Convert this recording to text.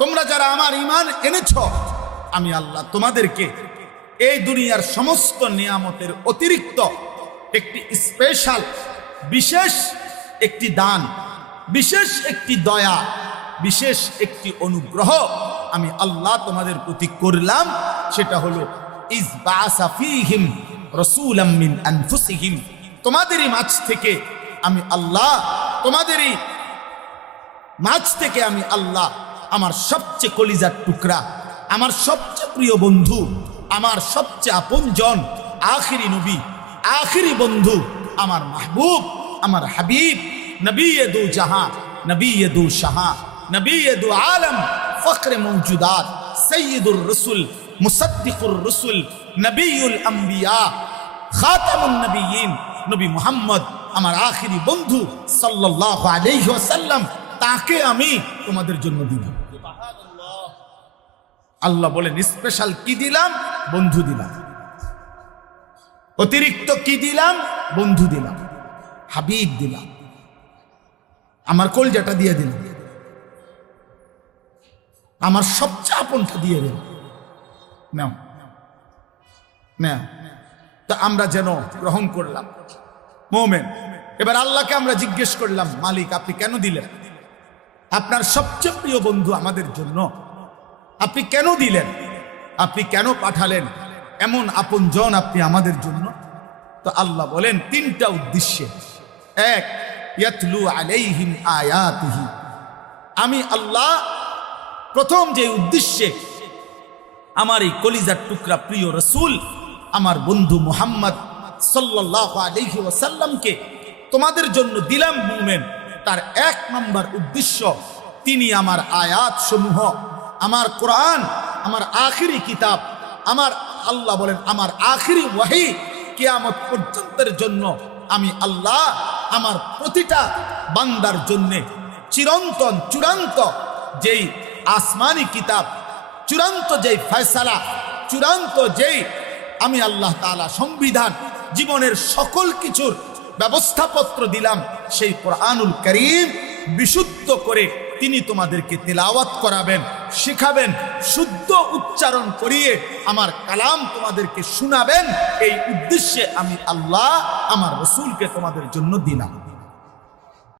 তোমরা যারা আমার ঈমান এনেছ, আমি আল্লাহ তোমাদেরকে এই দুনিয়ার সমস্ত নিয়ামতের অতিরিক্ত একটি স্পেশাল বিশেষ একটি দান, বিশেষ একটি দয়া, বিশেষ একটি অনুগ্রহ আমি আল্লাহ তোমাদের প্রতি করলাম। সেটা হলো ইজ বাআসা ফীহিম রাসূলাম মিন আনফুসিহিম, তোমাদেরই মাঝ থেকে আমি আল্লাহ, তোমাদেরই মাঝ থেকে আমি আল্লাহ আমার সবচেয়ে কলিজার টুকরা, আমার সবচেয়ে প্রিয় বন্ধু, আমার সবচেয়ে আপনজন, আখিরি নবী, আখিরি বন্ধু, আমার মাহবুব, আমার হাবিব, নবী দু জাহাঁ, নবী দু শাহাঁ, নবী দু আলম, ফখরে মৌজুদাত, সৈয়দুর রসুল, মুসদ্দিকুর রসুল, নবীউল আম্বিয়া, খাতামুন নবিয়্যিন, নবী মুহাম্মদ, আমার আখিরি বন্ধু সাল্লাল্লাহু আলাইহি ওয়াসাল্লাম, তাকে আমি তোমাদের জন্য দিলাম। আল্লাহ বলেন স্পেশাল কি দিলাম? বন্ধু দিলাম। অতিরিক্ত কি দিলাম? বন্ধু দিলাম, হাবিব দিলাম, আমার কলজাটা দিয়ে দিলাম, আমার সবচেয়ে আপনটা দিয়ে দিলাম। নাও না, তা আমরা যেন গ্রহণ করলাম মুমিন। এবার আল্লাহকে আমরা জিজ্ঞেস করলাম, মালিক আপনি কেন দিলেন? আপনার সবচেয়ে প্রিয় বন্ধু আমাদের জন্য আপনি কেন দিলেন? আপনি কেন পাঠালেন এমন আপনজন আপনি আমাদের জন্য? তো আল্লাহ বলেন তিনটা উদ্দেশ্যে। এক, ইয়াতলু আলাইহিম আয়াতিহি, আমি আল্লাহ প্রথম যে উদ্দেশ্যে আমার এই কলিজার টুকরা প্রিয় রসুল, আমার বন্ধু মুহাম্মদ সাল্লাল্লাহু আলাইহি ওয়াসাল্লামকে তোমাদের জন্য দিলাম মুমিন, তার এক নম্বর উদ্দেশ্য তিনি আমার আয়াত সমূহ, আমার কোরআন, আমার আখিরি কিতাব, আমার আল্লাহ বলেন আমার আখিরি ওয়াহি কিয়ামত পর্যন্তের জন্য আমি আল্লাহ আমার প্রতিটা বান্দার জন্য চিরন্তন চূড়ান্ত যেই আসমানি কিতাব, চূড়ান্ত যেই ফয়সালা, চূড়ান্ত যেই আমি আল্লাহ তাআলা সংবিধান, জীবনের সকল কিছুর ব্যবস্থাপত্র দিলাম, সেই কোরআনুল কারীম বিশুদ্ধ করে তিনি তোমাদেরকে তেলাওয়াত করাবেন, শেখাবেন, শুদ্ধ উচ্চারণ করিয়ে আমার কালাম তোমাদেরকে শোনাবেন। এই উদ্দেশ্যে আমি আল্লাহ আমার রসুলকে তোমাদের জন্য দিলাম।